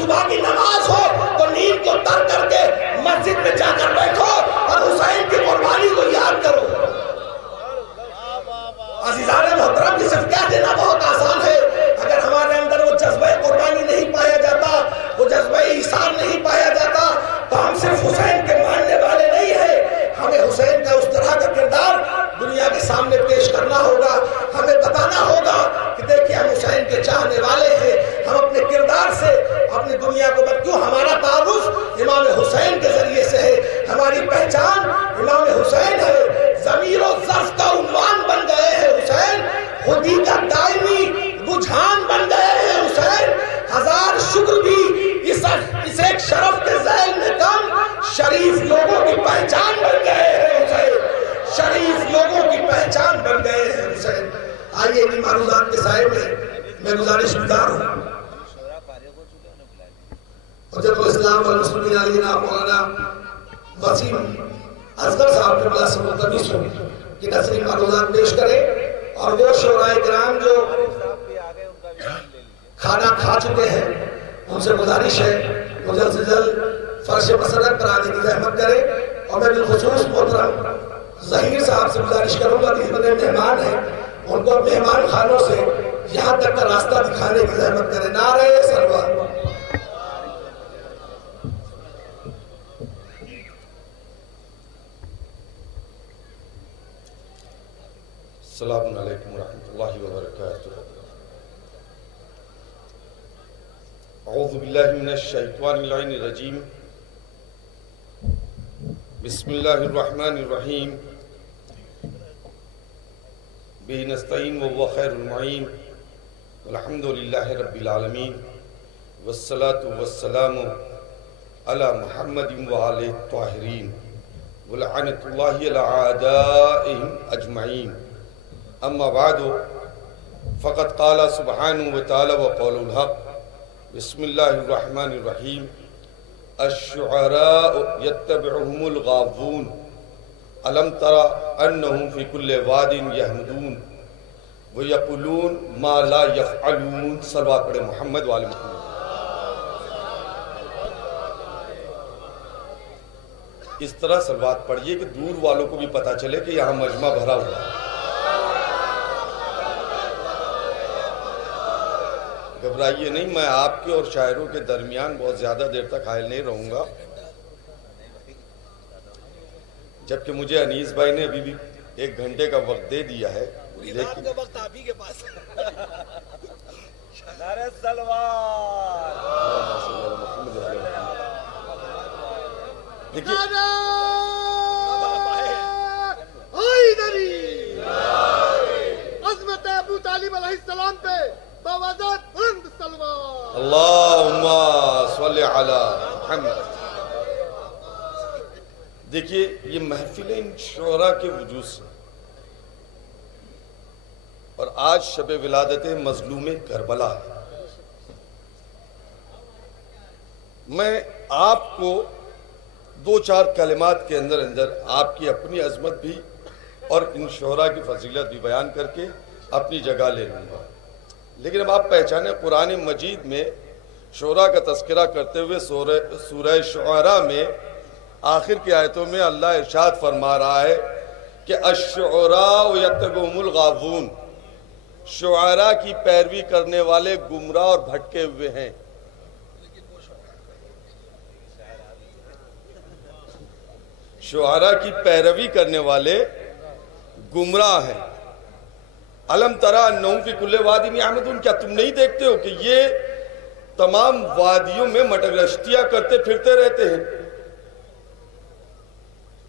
صبح کی نماز ہو تو نیند کو ترک کر کے مسجد میں جا کر بیٹھو اور حسین کی قربانی کو یاد کرو۔ عزیزان محترم، یہ صرف کہہ دینا بہت آسان ہے، اگر ہمارے اندر وہ جذبہ قربانی نہیں پایا جاتا، وہ جذبہ ایثار نہیں پایا جاتا، تو ہم صرف حسین کے ماننے والے نہیں ہیں۔ ہمیں حسین کا اس طرح کا کردار دنیا کے سامنے پیش کرنا ہوگا، ہمیں بتانا ہوگا کہ دیکھیں ہم حسین کے چاہنے والے ہیں۔ ہم اپنے کردار سے اپنی دنیا کو کیوں ہمارا تعارف امام حسین کے ذریعے سے ہے، ہماری پہچان امام حسین ہے، ضمیر و ظرف کا عنوان بن گئے ہیں حسین، خودی کا دائمی رجحان بن گئے ہیں حسین۔ ہزار شکر بھی اس ایک شرف کے ذیل میں کم، شریف لوگوں کی پہچان بن گئے ہیں حسین، شریف لوگوں کی پہچان بن گئے ہیں حسین۔ آئیے ان معروضات کے سائے میں گزارش گزار ہوں، حجت الاسلام والمسلمین علینا مولانا وسیم اصغر صاحب قبلہ سے ملتمس ہوں کہ نثری معروضات پیش کریں، اور وہ شعراء کرام جو کھانا کھا چکے ہیں ان سے گزارش ہے وہ جلد سے جلد فرش مسرت پر آنے کی زحمت کرے، اور میں بالخصوص محترم ظہیر صاحب سے گزارش کروں گا کہ خدمت مہمان ہیں ان کو مہمان خانوں سے یہاں تک کا راستہ دکھانے کی زحمت کرے۔ نعرہ سلوات۔ السلام علیکم ورحمۃ اللہ وبرکاتہ۔ اعوذ باللہ من الشیطان اللعین الرجیم، بسم اللہ الرحمن الرحیم، بہ نستعین وهو خیر المعین، والحمد للہ رب العالمین، والصلاة والسلام علی محمد وآلہ الطاہرین، ولعنۃ اللہ علی اعدائہم اجمعین۔ اما بعد فقد قال سبحانہ وتعالی وقول الحق، بسم اللہ الرحمن الرحیم، الشعراء یتبعہم الغاوون، الم تر انہم فی کل واد یہمدون ویقولون ما لا یفعلون۔ صلوات پڑھے محمد وآل محمد۔ اس طرح صلوات پڑھیے کہ دور والوں کو بھی پتا چلے کہ یہاں مجمع بھرا ہوا ہے۔ گھبرائیے نہیں، میں آپ کے اور شاعروں کے درمیان بہت زیادہ دیر تک حائل نہیں رہوں گا، جبکہ مجھے انیس بھائی نے ابھی بھی 1 گھنٹے کا وقت دے دیا ہے، لیکن وقت آپ ہی کے پاس نعرہ سلوات۔ دیکھیے عظمت ابو طالب علیہ السلام پہ باوجود بلند سلوات۔ اللہم صلی علی محمد۔ دیکھیے یہ محفل ان شعراء کے وجود سے، اور آج شب ولادت مظلوم کربلا ہے۔ میں آپ کو 2-4 کلمات کے اندر آپ کی اپنی عظمت بھی اور ان شعراء کی فضیلت بھی بیان کر کے اپنی جگہ لے لوں گا، لیکن اب آپ پہچانے قرآن مجید میں شعراء کا تذکرہ کرتے ہوئے سورہ شعراء میں آخر کی آیتوں میں اللہ ارشاد فرما رہا ہے کہ الشعراء یتبعہم الغاوون، شعراء کی پیروی کرنے والے گمراہ اور بھٹکے ہوئے ہیں۔ شعراء کی پیروی کرنے والے گمراہ ہیں۔ الم ترى انہم فی کل واد یعمدون، کیا تم نہیں دیکھتے ہو کہ یہ تمام وادیوں میں مٹگرشتیاں کرتے پھرتے رہتے ہیں۔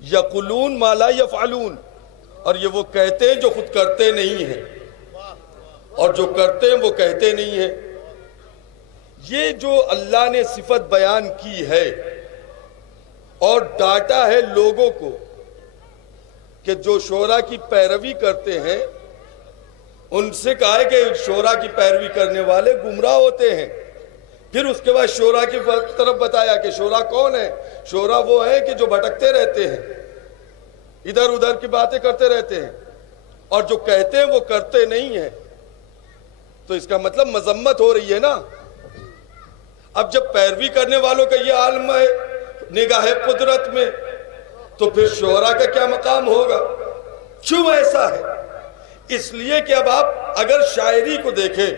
یقولون ما لا یفعلون، اور یہ وہ کہتے ہیں جو خود کرتے نہیں ہیں، اور جو کرتے ہیں وہ کہتے نہیں ہیں۔ یہ جو اللہ نے صفت بیان کی ہے اور ڈانٹا ہے لوگوں کو کہ جو شعراء کی پیروی کرتے ہیں، ان سے کہا ہے کہ شعراء کی پیروی کرنے والے گمراہ ہوتے ہیں۔ پھر اس کے بعد شعراء کی طرف بتایا کہ شعراء کون ہیں؟ شعراء وہ ہیں کہ جو بھٹکتے رہتے ہیں، ادھر ادھر کی باتیں کرتے رہتے ہیں، اور جو کہتے ہیں وہ کرتے نہیں ہیں۔ تو اس کا مطلب مذمت ہو رہی ہے نا۔ اب جب پیروی کرنے والوں کا یہ عالم ہے نگاہ قدرت میں، تو پھر شعراء کا کیا مقام ہوگا؟ کیوں ایسا ہے؟ اس لیے کہ اب آپ اگر شاعری کو دیکھیں،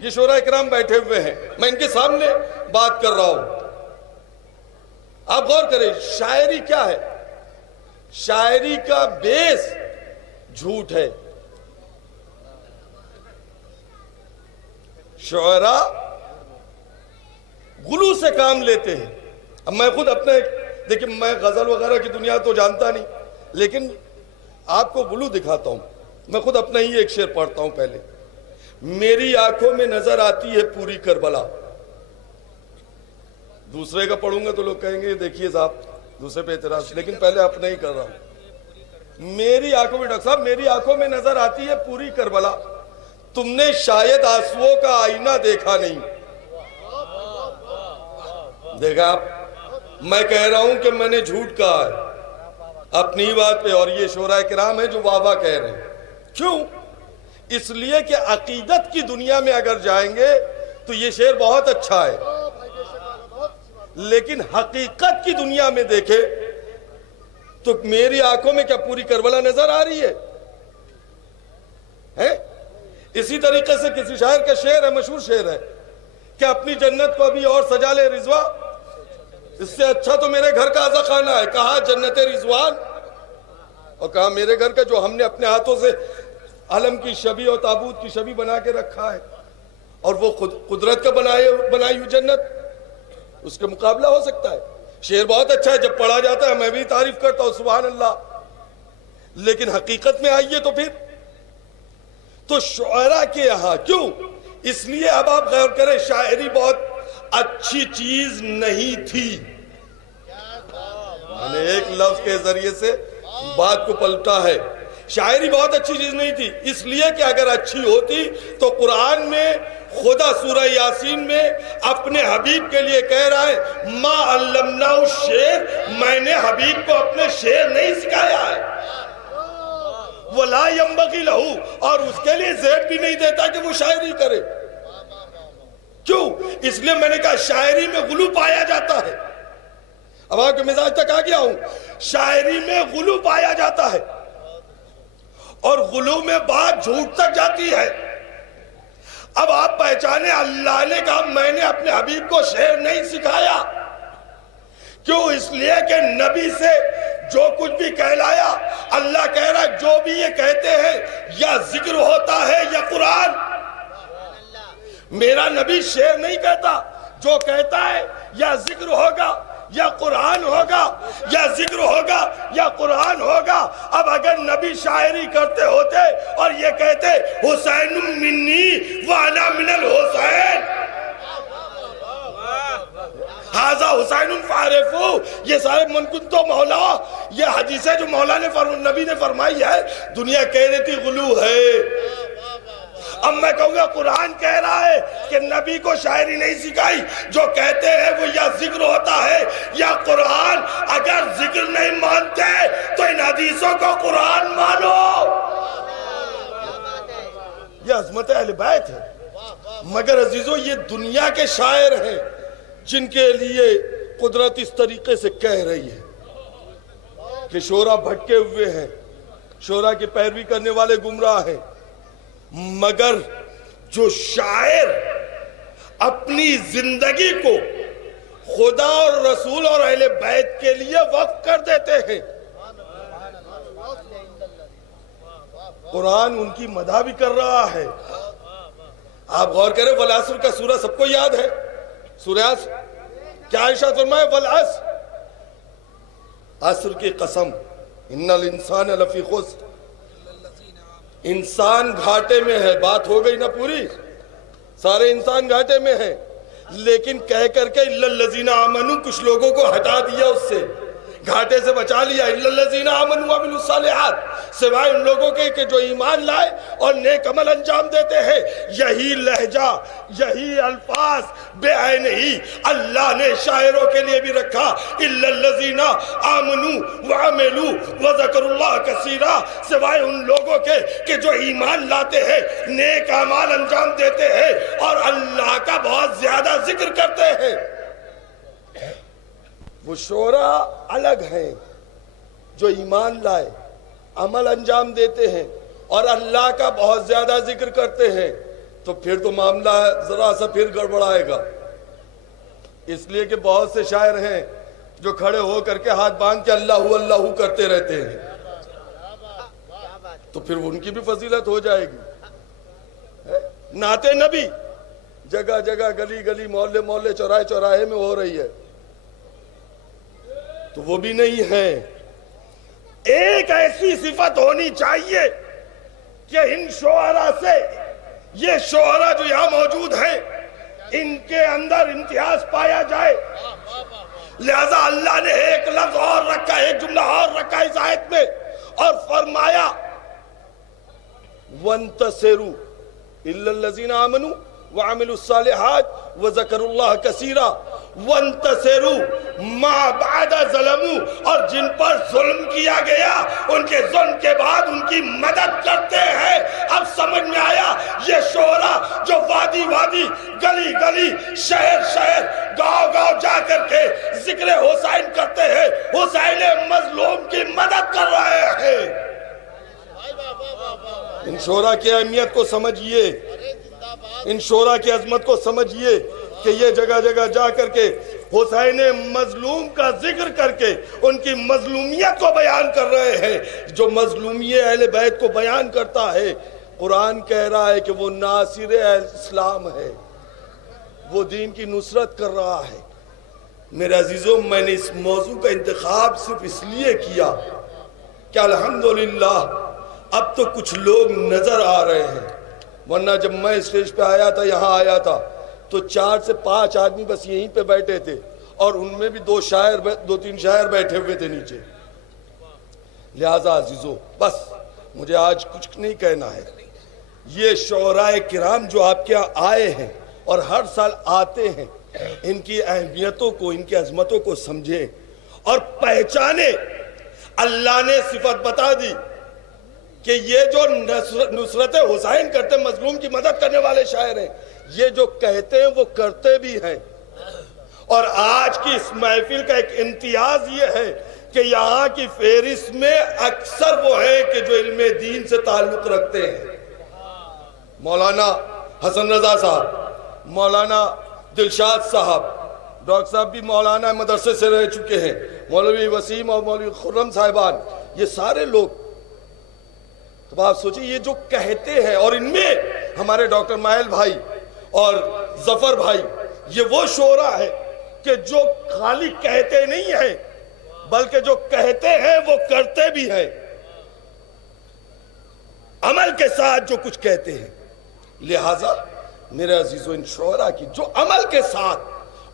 یہ شعراء اکرام بیٹھے ہوئے ہیں، میں ان کے سامنے بات کر رہا ہوں، آپ غور کریں شاعری کیا ہے؟ شاعری کا بیس جھوٹ ہے۔ شعراء غلو سے کام لیتے ہیں۔ اب میں خود اپنے دیکھیں، میں غزل وغیرہ کی دنیا تو جانتا نہیں، لیکن آپ کو غلو دکھاتا ہوں۔ میں خود اپنا ہی ایک شعر پڑھتا ہوں پہلے۔ میری آنکھوں میں نظر آتی ہے پوری کربلا۔ دوسرے کا پڑھوں گا تو لوگ کہیں گے دیکھیے صاحب دوسرے پہ اعتراض، لیکن پہلے اپنا ہی کر رہا ہوں۔ میری آنکھوں میں، ڈاکٹر صاحب میری آنکھوں میں نظر آتی ہے پوری کربلا، تم نے شاید آنسوؤں کا آئینہ دیکھا نہیں۔ دیکھا آپ، میں کہہ رہا ہوں کہ میں نے جھوٹ کہا ہے اپنی بات پہ، اور یہ شعراء کرام ہیں جو واہ واہ کہہ رہے ہیں۔ کیوں؟ اس لیے کہ عقیدت کی دنیا میں اگر جائیں گے تو یہ شعر بہت اچھا ہے، لیکن حقیقت کی دنیا میں دیکھے تو میری آنکھوں میں کیا پوری کربلا نظر آ رہی ہے؟ اسی طریقے سے کسی شاعر کا شعر ہے، مشہور شعر ہے کہ اپنی جنت کو ابھی اور سجا لے رضوا، اس سے اچھا تو میرے گھر کا آزا خانہ ہے۔ کہا جنت رضوان، اور کہا میرے گھر کا جو ہم نے اپنے ہاتھوں سے علم کی شبی اور تابوت کی شبی بنا کے رکھا ہے، اور وہ قدرت کا بنائی ہوئی جنت، اس کے مقابلہ ہو سکتا ہے؟ شعر بہت اچھا ہے، جب پڑھا جاتا ہے میں بھی تعریف کرتا ہوں سبحان اللہ، لیکن حقیقت میں آئیے تو پھر تو شعراء کے یہاں کیوں؟ اس لیے اب آپ غور کریں شاعری بہت اچھی چیز نہیں تھی۔ میں نے ایک لفظ کے ذریعے سے بات کو پلٹا ہے۔ شاعری بہت اچھی چیز نہیں تھی، اس لیے کہ اگر اچھی ہوتی تو قرآن میں خدا سورہ یاسین میں اپنے حبیب کے لیے کہہ رہا ہے ما علمناہ الشعر، میں نے حبیب کو اپنے شعر نہیں سکھایا ہے، وَلَا يَنبَغِي لَهُ، اور اس کے لیے زیب بھی نہیں دیتا کہ وہ شاعری کرے۔ کیوں؟ اس لیے میں نے کہا شاعری میں غلو پایا جاتا ہے۔ اب آپ کے مزاج تک آ گیا ہوں، شاعری میں غلو پایا جاتا ہے، اور غلو میں بات جھوٹ تک جاتی ہے۔ اب آپ پہچانے اللہ نے کہا میں نے اپنے حبیب کو شعر نہیں سکھایا، کیوں؟ اس لیے کہ نبی سے جو کچھ بھی کہلایا، اللہ کہہ رہا ہے جو بھی یہ کہتے ہیں یا ذکر ہوتا ہے یا قرآن۔ میرا نبی شعر نہیں کہتا، جو کہتا ہے یا ذکر ہوگا یا قرآن ہوگا، یا ذکر ہوگا یا قرآن ہوگا۔ اب اگر نبی شاعری کرتے ہوتے اور یہ کہتے حسین منی وانا من الحسین، ہاذا حسین فعرفو، یہ سارے من کنتو مولا، یہ حدیث ہے جو مولا نے نبی نے فرمائی ہے، دنیا کہہ دیتی غلو ہے۔ اب میں کہوں گا قرآن کہہ رہا ہے کہ نبی کو شاعری نہیں سکھائی، جو کہتے ہیں وہ یا ذکر ہوتا ہے یا قرآن۔ اگر ذکر نہیں مانتے تو ان حدیثوں کو قرآن مانو۔ یہ عظمت اہل بیت ہے، مگر عزیزو یہ دنیا کے شاعر ہیں جن کے لیے قدرت اس طریقے سے کہہ رہی ہے کہ شعراء بھٹکے ہوئے ہیں، شعراء کی پیروی کرنے والے گمراہ ہیں، مگر جو شاعر اپنی زندگی کو خدا اور رسول اور اہل بیت کے لیے وقف کر دیتے ہیں، قرآن ان کی مدح بھی کر رہا ہے۔ آپ غور کریں والعصر کا سورہ سب کو یاد ہے، سورہ عصر کیا ارشاد فرمایا؟ والعصر، عصر کی قسم، ان الانسان لفی خسر، انسان گھاٹے میں ہے۔ بات ہو گئی نا پوری، سارے انسان گھاٹے میں ہیں، لیکن کہہ کر کے الا الذین آمنوا، کچھ لوگوں کو ہٹا دیا اس سے گھاٹے سے بچا لیا، الا الذین آمنوا وعملوا الصالحات، سوائے ان لوگوں کے کہ جو ایمان لائے اور نیک عمل انجام دیتے ہیں۔ یہی لہجہ، یہی الفاظ بے عین ہی اللہ نے شاعروں کے لیے بھی رکھا، الا الذین آمنوا وعملوا وذکروا اللہ کثیرا، سوائے ان لوگوں کے کہ جو ایمان لاتے ہیں، نیک اعمال انجام دیتے ہیں اور اللہ کا بہت زیادہ ذکر کرتے ہیں۔ وہ شعراء الگ ہیں جو ایمان لائے، عمل انجام دیتے ہیں اور اللہ کا بہت زیادہ ذکر کرتے ہیں، تو پھر تو معاملہ ذرا سا پھر گڑبڑائے گا۔ اس لیے کہ بہت سے شاعر ہیں جو کھڑے ہو کر کے ہاتھ باندھ کے اللہ اللہ کرتے رہتے ہیں، تو پھر ان کی بھی فضیلت ہو جائے گی۔ نعت نبی جگہ جگہ، گلی گلی، محلے محلے، چوراہے چوراہے میں ہو رہی ہے، تو وہ بھی نہیں ہے۔ ایک ایسی صفت ہونی چاہیے کہ ان شعراء سے، یہ شعراء جو یہاں موجود ہیں، ان کے اندر امتیاز پایا جائے۔ لہذا اللہ نے ایک لفظ اور رکھا، ایک جملہ اور رکھا اس آیت میں، اور فرمایا وَانْتَصِرُوا إِلَّا الَّذِينَ آمَنُوا وَعَمِلُوا الصَّالِحَاتِ وَذَكَرُوا اللَّهَ كَثِيرًا۔ وَانْتَصِرُوا مَا بَعْدَ ظَلَمُوا، اور جن پر ظلم کیا گیا ان کے ظلم کے بعد ان کی مدد کرتے ہیں۔ اب سمجھ میں آیا یہ شعراء جو وادی وادی، گلی گلی، شہر شہر، گاؤں گاؤں جا کر کے ذکر حسین کرتے ہیں، حسین مظلوم کی مدد کر رہے ہیں۔ ان شعراء کی اہمیت کو سمجھیے، ان شعراء کی عظمت کو سمجھیے کہ یہ جگہ جگہ جا کر کے حسین مظلوم کا ذکر کر کے ان کی مظلومیت کو بیان کر رہے ہیں۔ جو مظلومیت اہل بیت کو بیان کرتا ہے، قرآن کہہ رہا ہے کہ وہ ناصر اسلام ہے، وہ دین کی نصرت کر رہا ہے۔ میرے عزیزوں، میں نے اس موضوع کا انتخاب صرف اس لیے کیا کہ الحمدللہ اب تو کچھ لوگ نظر آ رہے ہیں، ورنہ جب میں اسٹیج پہ آیا تھا، یہاں آیا تھا، تو 4 سے 5 آدمی بس یہیں پہ بیٹھے تھے، اور ان میں بھی 2-3 شاعر بیٹھے ہوئے تھے نیچے۔ لہذا عزیزو، بس مجھے آج کچھ نہیں کہنا ہے۔ یہ شعراء کرام جو آپ کے یہاں آئے ہیں اور ہر سال آتے ہیں، ان کی اہمیتوں کو، ان کی عظمتوں کو سمجھیں اور پہچانے۔ اللہ نے صفت بتا دی کہ یہ جو نصرت حسین کرتے، مظلوم کی مدد کرنے والے شاعر ہیں، یہ جو کہتے ہیں وہ کرتے بھی ہیں۔ اور آج کی اس محفل کا ایک امتیاز یہ ہے کہ یہاں کی فہرست میں اکثر وہ ہیں کہ جو علم دین سے تعلق رکھتے ہیں۔ مولانا حسن رضا صاحب، مولانا دلشاد صاحب، ڈاکٹر صاحب بھی مولانا مدرسے سے رہ چکے ہیں، مولوی وسیم اور مولوی خرم صاحبان، یہ سارے لوگ۔ تو آپ سوچیں یہ جو کہتے ہیں، اور ان میں ہمارے ڈاکٹر مائل بھائی اور ظفر بھائی، یہ وہ شعراء ہیں کہ جو خالی کہتے نہیں ہیں بلکہ جو کہتے ہیں وہ کرتے بھی ہیں، عمل کے ساتھ جو کچھ کہتے ہیں۔ لہٰذا میرے عزیزو، ان شعراء کی جو عمل کے ساتھ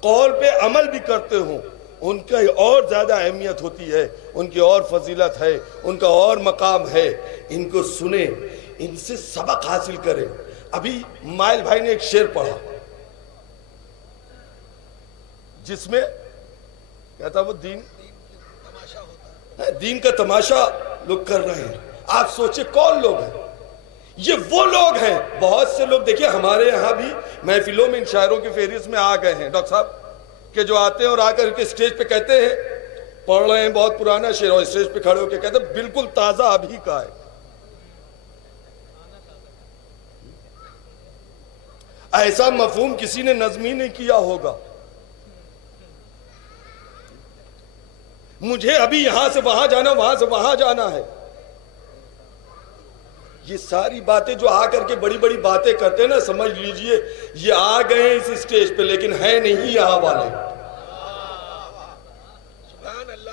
قول پہ عمل بھی کرتے ہوں، ان کا اور زیادہ اہمیت ہوتی ہے، ان کی اور فضیلت ہے، ان کا اور مقام ہے۔ ان کو سنیں، ان سے سبق حاصل کریں۔ ابھی مائل بھائی نے ایک شعر پڑھا جس میں کہتا وہ دین کا تماشا لوگ کر رہے ہیں۔ آپ سوچیں کون لوگ ہیں؟ یہ وہ لوگ ہیں، بہت سے لوگ دیکھیں ہمارے یہاں بھی محفلوں میں ان شاعروں کی فہرست میں آ گئے ہیں ڈاکٹر صاحب، کہ جو آتے ہیں اور آ کر کے اسٹیج پہ کہتے ہیں، پڑھ رہے ہیں بہت پرانا شعر، اور اسٹیج پہ کھڑے ہو کے کہتے ہیں بالکل تازہ ابھی کا ہے۔ ایسا مفہوم کسی نے نظم ہی نہیں کیا ہوگا۔ مجھے ابھی یہاں سے وہاں جانا، وہاں سے وہاں جانا ہے۔ یہ ساری باتیں جو آ کر کے بڑی بڑی باتیں کرتے ہیں نا، سمجھ لیجئے یہ آ گئے ہیں اس اسٹیج پہ لیکن ہیں نہیں یہاں والے۔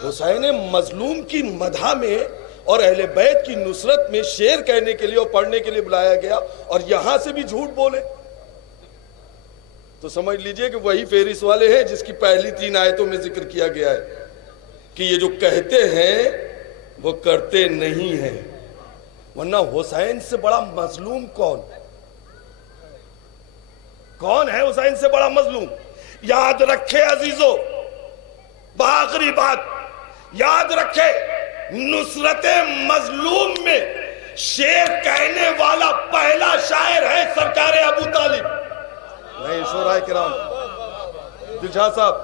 حسین مظلوم کی مدح میں اور اہل بیت کی نصرت میں شعر کہنے کے لیے اور پڑھنے کے لیے بلایا گیا، اور یہاں سے بھی جھوٹ بولے تو سمجھ لیجئے کہ وہی فہرست والے ہیں جس کی پہلی 3 آیتوں میں ذکر کیا گیا ہے کہ یہ جو کہتے ہیں وہ کرتے نہیں ہیں، ورنہ حسین سے بڑا مظلوم کون ہے؟ حسین سے بڑا مظلوم؟ یاد رکھے عزیزو، بآخری بات یاد رکھے، نصرت مظلوم میں شعر کہنے والا پہلا شاعر ہے سرکار ابو طالب۔ نہیں شورائے کرام، دلشاد صاحب،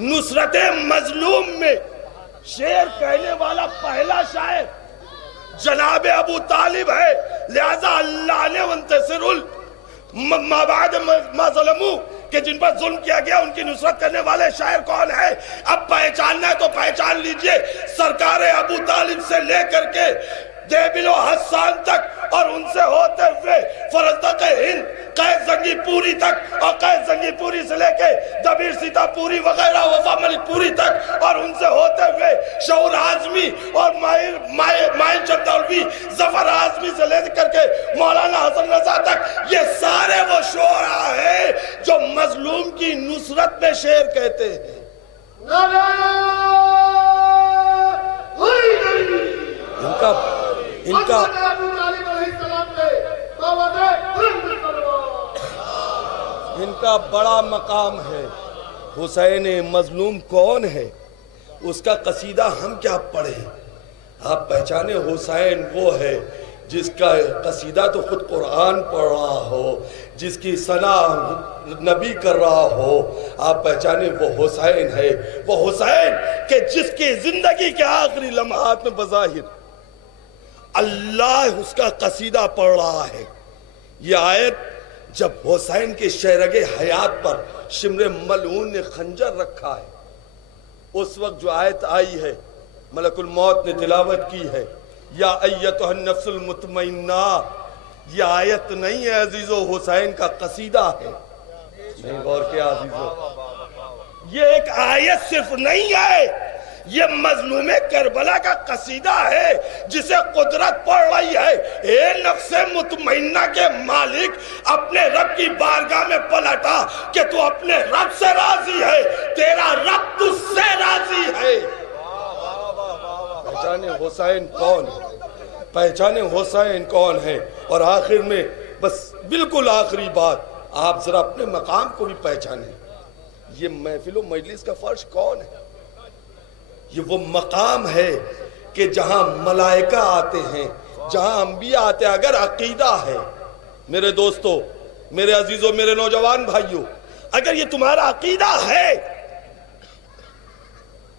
نصرت مظلوم میں شعر کہنے والا پہلا شاعر جناب ابو طالب ہے، لہذا اللہ نے وانتصر ما بعد ما ظلمو کہ جن پر ظلم کیا گیا ان کی نصرت کرنے والے شاعر کون ہے؟ اب پہچاننا ہے تو پہچان لیجئے، سرکار ابو طالب سے لے کر کے دیبل و حسان تک، اور ان سے ہوتے ہوئے فرزدق ہند، قید زنگی پوری تک، اور قید زنگی پوری سے لے کے دبیر سیتا پوری وغیرہ وفا ملک پوری تک، اور ان سے ہوتے ہوئے شعور اعظمی اور مائل چندولوی، ظفر اعظمی سے لے کر کے مولانا حسن رضا تک، یہ سارے وہ شعراء ہیں جو مظلوم کی نصرت میں شعر کہتے ہیں۔ ان کا ان کا بڑا مقام ہے۔ حسین مظلوم کون ہے؟ اس کا قصیدہ ہم کیا پڑھیں؟ آپ پہچانے حسین وہ ہے جس کا قصیدہ تو خود قرآن پڑھ رہا ہو، جس کی ثنا نبی کر رہا ہو، آپ پہچانے وہ حسین ہے، وہ حسین کہ جس کی زندگی کے آخری لمحات میں بظاہر اللہ اس کا قصیدہ پڑھ رہا ہے۔ یہ آیت جب حسین کے شہرگ حیات پر شمر ملعون نے خنجر رکھا ہے، اس وقت جو آیت آئی ہے ملک الموت نے تلاوت کی ہے، یا ایتھا النفس المطمئنہ، یہ آیت نہیں ہے عزیزو، حسین کا قصیدہ ہے۔ نہیں غور کیا عزیزو، یہ ایک آیت صرف نہیں ہے، یہ مظلوم کربلا کا قصیدہ ہے جسے قدرت پڑھ رہی ہے۔ اے نفس مطمئنہ کے مالک، اپنے رب کی بارگاہ میں پلٹا کہ تو اپنے رب سے راضی ہے، تیرا رب تجھ سے راضی ہے۔ پہچانے حسین کون ہے؟ پہچانے حسین کون ہے؟ اور آخر میں بس بالکل آخری بات، آپ ذرا اپنے مقام کو بھی پہچانیں۔ یہ محفل و مجلس کا فرش کون ہے؟ یہ وہ مقام ہے کہ جہاں ملائکہ آتے ہیں، جہاں انبیاء آتے ہیں۔ اگر عقیدہ ہے میرے دوستو، میرے عزیزوں، میرے نوجوان بھائیوں، اگر یہ تمہارا عقیدہ ہے،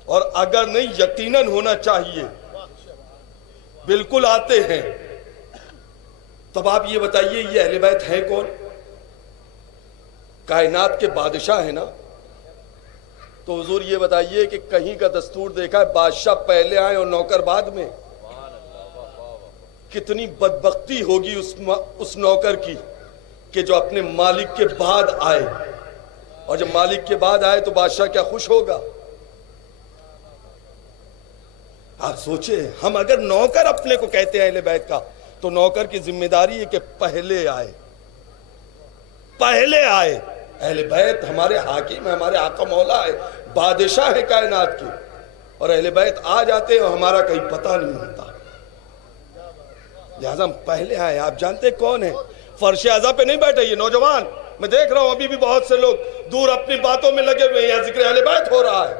اور اگر نہیں یقیناً ہونا چاہیے، بالکل آتے ہیں، تب آپ یہ بتائیے یہ اہل بیت ہیں کون؟ کائنات کے بادشاہ ہیں نا؟ تو حضور یہ بتائیے کہ کہیں کا دستور دیکھا ہے بادشاہ پہلے آئے اور نوکر بعد میں؟ کتنی بدبختی ہوگی اس نوکر کی کہ جو اپنے مالک کے بعد آئے، اور جب مالک کے بعد آئے تو بادشاہ کیا خوش ہوگا؟ آپ سوچیں، ہم اگر نوکر اپنے کو کہتے ہیں اہل بیت کا، تو نوکر کی ذمہ داری ہے کہ پہلے آئے، پہلے آئے۔ اہل بیت ہمارے حاکم ہے، ہمارے آقا مولا ہے، بادشاہ ہے کائنات کے، اور اہل بیت آ جاتے ہیں اور ہمارا کہیں پتہ نہیں ہوتا، لہذا ہم پہلے آئے۔ آپ جانتے کون ہیں؟ فرش اعظم پہ نہیں بیٹھے یہ نوجوان، میں دیکھ رہا ہوں ابھی بھی بہت سے لوگ دور اپنی باتوں میں لگے ہوئے ہیں، یہ ذکر اہل بیت ہو رہا ہے،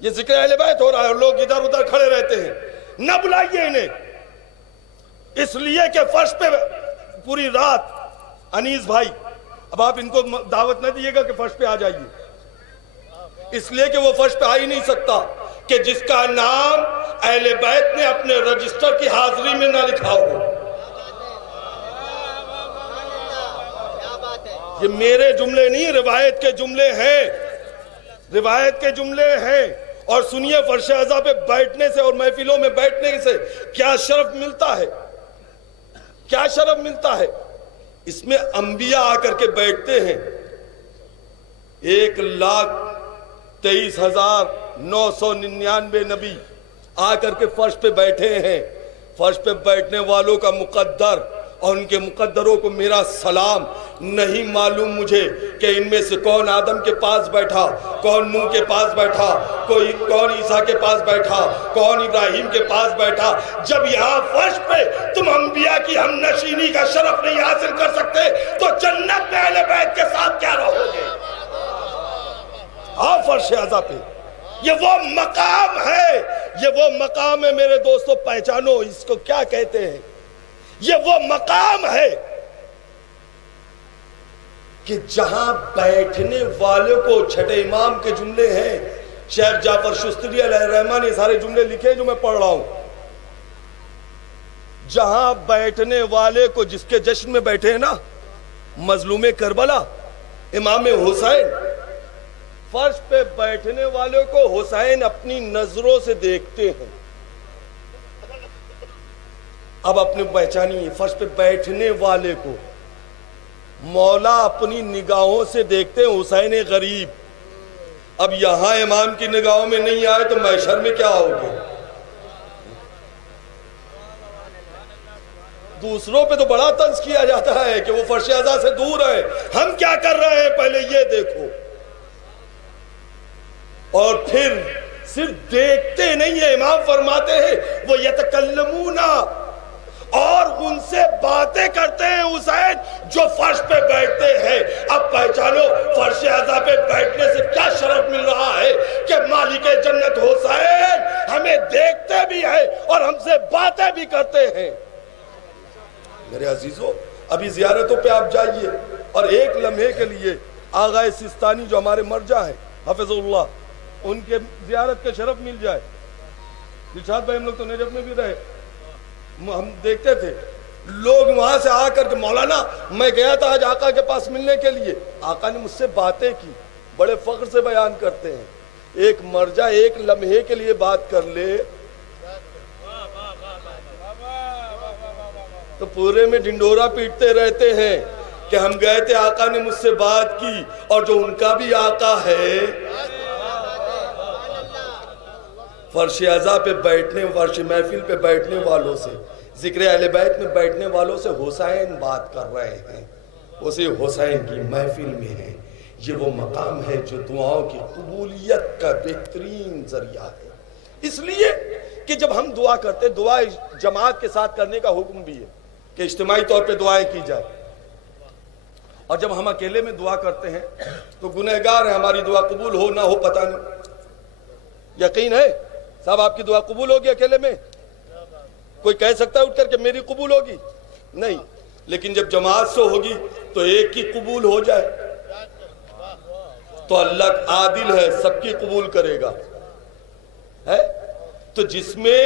یہ ذکر اہل بیت ہو رہا ہے، اور لوگ ادھر ادھر کھڑے رہتے ہیں۔ نہ بلائیے انہیں، اس لیے کہ فرش پہ پوری رات، انیس بھائی اب آپ ان کو دعوت نہ دیئے گا کہ فرش پہ آ جائیے، اس لیے کہ وہ فرش پہ آ ہی نہیں سکتا کہ جس کا نام اہل بیت نے اپنے رجسٹر کی حاضری میں نہ لکھا ہو۔ یہ میرے جملے نہیں، روایت کے جملے ہیں، روایت کے جملے ہیں۔ اور سنیے، فرش اعظم پہ بیٹھنے سے اور محفلوں میں بیٹھنے سے کیا شرف ملتا ہے، کیا شرف ملتا ہے۔ اس میں انبیاء آ کر کے بیٹھتے ہیں، 1,23,999 نبی آ کر کے فرش پہ بیٹھے ہیں۔ فرش پہ بیٹھنے والوں کا مقدر اور ان کے مقدروں کو میرا سلام۔ نہیں معلوم مجھے کہ ان میں سے کون آدم کے پاس بیٹھا، کون نوح کے پاس بیٹھا، کون عیسیٰ کے پاس بیٹھا، کون ابراہیم کے پاس بیٹھا۔ جب یہاں فرش پہ تم انبیاء کی ہم نشینی کا شرف نہیں حاصل کر سکتے تو جنت میں اہل بیت کے ساتھ کیا رہو گے؟ ہاں فرش اعظم پہ یہ وہ مقام ہے، یہ وہ مقام ہے میرے دوستو، پہچانو اس کو کیا کہتے ہیں۔ یہ وہ مقام ہے کہ جہاں بیٹھنے والوں کو، چھٹے امام کے جملے ہیں، شیخ جعفر شستری علیہ الرحمہ نے سارے جملے لکھے جو میں پڑھ رہا ہوں۔ جہاں بیٹھنے والے کو، جس کے جشن میں بیٹھے ہیں نا، مظلوم کربلا امام حسین، فرش پہ بیٹھنے والوں کو حسین اپنی نظروں سے دیکھتے ہیں۔ اب اپنے پہچانی فرش پہ بیٹھنے والے کو مولا اپنی نگاہوں سے دیکھتے ہیں، حسین غریب۔ اب یہاں امام کی نگاہوں میں نہیں آئے تو محشر میں کیا ہوگے؟ دوسروں پہ تو بڑا طنز کیا جاتا ہے کہ وہ فرش اعلیٰ سے دور ہے، ہم کیا کر رہے ہیں پہلے یہ دیکھو۔ اور پھر صرف دیکھتے نہیں ہیں، امام فرماتے ہیں وہ یتکلمون، اور ان سے باتیں کرتے ہیں حسین جو فرش پہ بیٹھتے ہیں۔ اب پہچانو فرش اعلیٰ پہ بیٹھنے سے کیا شرف مل رہا ہے کہ مالک جنت حسین ہمیں دیکھتے بھی ہیں اور ہم سے باتیں بھی کرتے ہیں۔ میرے عزیزو، ابھی زیارتوں پہ آپ جائیے اور ایک لمحے کے لیے آغا سستانی جو ہمارے مرجع ہیں حفظ اللہ، ان کے زیارت کے شرف مل جائے۔ دلشاد بھائی ہم لوگ تو نجف میں بھی رہے، ہم دیکھتے تھے لوگ وہاں سے آ کر کے، مولانا میں گیا تھا آج آقا کے پاس ملنے کے لیے، آقا نے مجھ سے باتیں کی، بڑے فخر سے بیان کرتے ہیں۔ ایک مرجع ایک لمحے کے لیے بات کر لے تو پورے میں ڈنڈورا پیٹتے رہتے ہیں کہ ہم گئے تھے، آقا نے مجھ سے بات کی، اور جو ان کا بھی آقا ہے۔ فرش اعلیٰ پہ بیٹھنے، فرش محفل پہ بیٹھنے والوں سے، ذکر اہل بیت میں بیٹھنے والوں سے حسین بات کر رہے ہیں، اسی حسین کی محفل میں ہیں۔ یہ وہ مقام ہے جو دعاؤں کی قبولیت کا بہترین ذریعہ ہے۔ اس لیے کہ جب ہم دعا کرتے، دعا جماعت کے ساتھ کرنے کا حکم بھی ہے کہ اجتماعی طور پہ دعائیں کی جائے، اور جب ہم اکیلے میں دعا کرتے ہیں تو گنہگار ہیں، ہماری دعا قبول ہو نہ ہو پتہ نہیں۔ یقین ہے صاحب آپ کی دعا قبول ہوگی اکیلے میں؟ کوئی کہہ سکتا ہے اٹھ کر کہ میری قبول ہوگی؟ نہیں، لیکن جب جماعت سے ہوگی تو ایک کی قبول ہو جائے تو اللہ عادل ہے، سب کی قبول کرے گا ہے۔ تو جس میں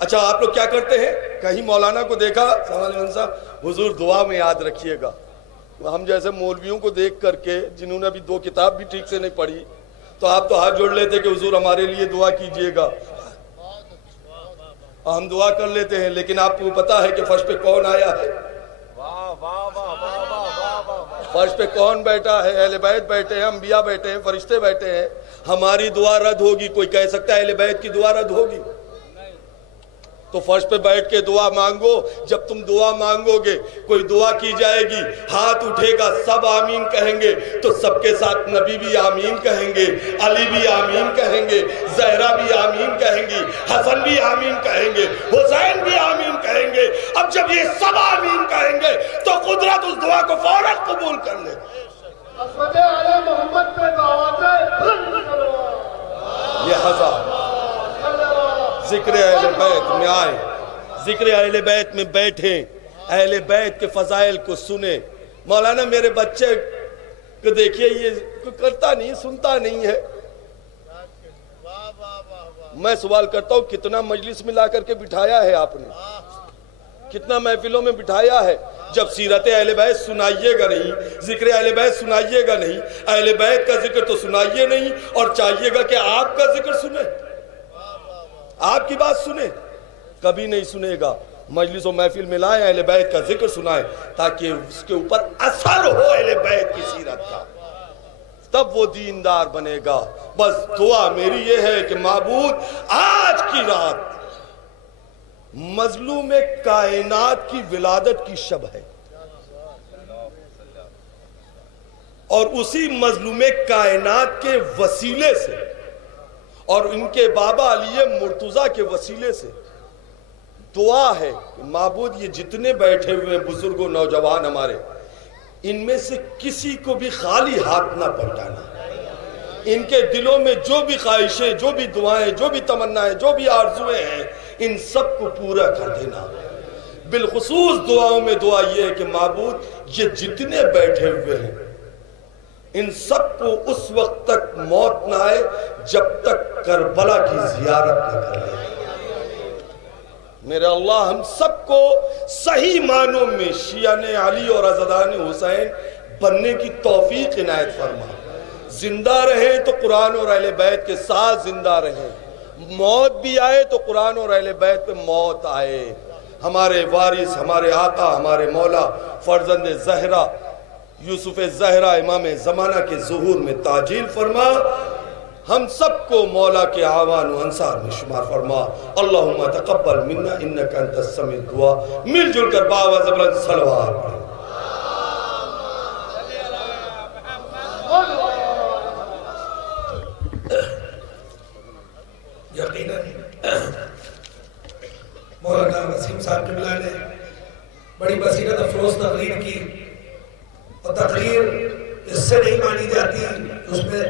اچھا آپ لوگ کیا کرتے ہیں، کہیں مولانا کو دیکھا، السلام علیکم صاحب حضور دعا میں یاد رکھیے گا، ہم جیسے مولویوں کو دیکھ کر کے جنہوں نے ابھی 2 کتاب بھی ٹھیک سے نہیں پڑھی تو آپ تو ہاتھ جوڑ لیتے کہ حضور ہمارے لیے دعا کیجئے گا، ہم دعا کر لیتے ہیں، لیکن آپ کو پتا ہے کہ فرش پہ کون آیا ہے؟ فرش پہ کون بیٹھا ہے؟ اہل بیت بیٹھے ہیں، انبیاء بیٹھے ہیں، فرشتے بیٹھے ہیں۔ ہماری دعا رد ہوگی؟ کوئی کہہ سکتا ہے اہل بیت کی دعا رد ہوگی؟ تو فرش پہ بیٹھ کے دعا مانگو۔ جب تم دعا مانگو گے، کوئی دعا کی جائے گی، ہاتھ اٹھے گا، سب آمین کہیں گے تو سب کے ساتھ نبی بھی آمین کہیں گے، علی بھی آمین کہیں گے، زہرا بھی آمین کہیں گی، حسن بھی آمین کہیں گے، حسین بھی آمین کہیں گے۔ اب جب یہ سب آمین کہیں گے تو قدرت اس دعا کو فوراً قبول کر لے۔ اسود علی محمد پہ یہ ہزار ذکر اہل بیت میں آئے، ذکر اہل بیت میں بیٹھے، اہل بیت کے فضائل کو سنے۔ مولانا میرے بچے کو دیکھیے، یہ کرتا نہیں، سنتا نہیں ہے۔ میں سوال کرتا ہوں کتنا مجلس میں لا کر کے بٹھایا ہے آپ نے، کتنا محفلوں میں بٹھایا ہے؟ جب سیرت اہل بیت سنائیے گا نہیں، ذکر اہل بیت سنائیے گا نہیں، اہل بیت کا ذکر تو سنائیے نہیں، اور چاہیے گا کہ آپ کا ذکر سنے، آپ کی بات سنے، کبھی نہیں سنے گا۔ مجلس و محفل میں لائیں، اہل بیت کا ذکر سنائیں تاکہ اس کے اوپر اثر ہو اہل بیت کی سیرت کا، تب وہ دیندار بنے گا۔ بس دعا میری یہ ہے کہ معبود آج کی رات مظلوم کائنات کی ولادت کی شب ہے، اور اسی مظلوم کائنات کے وسیلے سے اور ان کے بابا علی مرتضیٰ کے وسیلے سے دعا ہے کہ معبود یہ جتنے بیٹھے ہوئے بزرگ و نوجوان ہمارے، ان میں سے کسی کو بھی خالی ہاتھ نہ پلٹانا، ان کے دلوں میں جو بھی خواہشیں، جو بھی دعائیں، جو بھی تمنائیں، جو بھی آرزویں ہیں، ان سب کو پورا کر دینا۔ بالخصوص دعاؤں میں دعا یہ ہے کہ معبود یہ جتنے بیٹھے ہوئے ہیں ان سب کو اس وقت تک موت نہ آئے جب تک کربلا کی زیارت نہ کر لیں۔ میرے اللہ ہم سب کو صحیح معنوں میں شیعہ علی اور عزادان حسین بننے کی توفیق عنایت فرما۔ زندہ رہیں تو قرآن اور اہل بیت کے ساتھ زندہ رہیں، موت بھی آئے تو قرآن اور اہل بیت پہ موت آئے۔ ہمارے وارث، ہمارے آقا، ہمارے مولا فرزند زہرا یوسف زہرا امام زمانہ کے ظہور میں تعجیل فرما، ہم سب کو مولا کے اعوان و انصار میں شمار فرما۔ اللہم تقبل منا انکا انت السمیع الدعا۔ مل جل کر باواز بلند صلوات پڑھیں۔ یقیناً مولانا وسیم صاحب قبلہ نے بڑی بصیرت افروز تقریر کی، اور تقریر اس سے نہیں مانی جاتی اس میں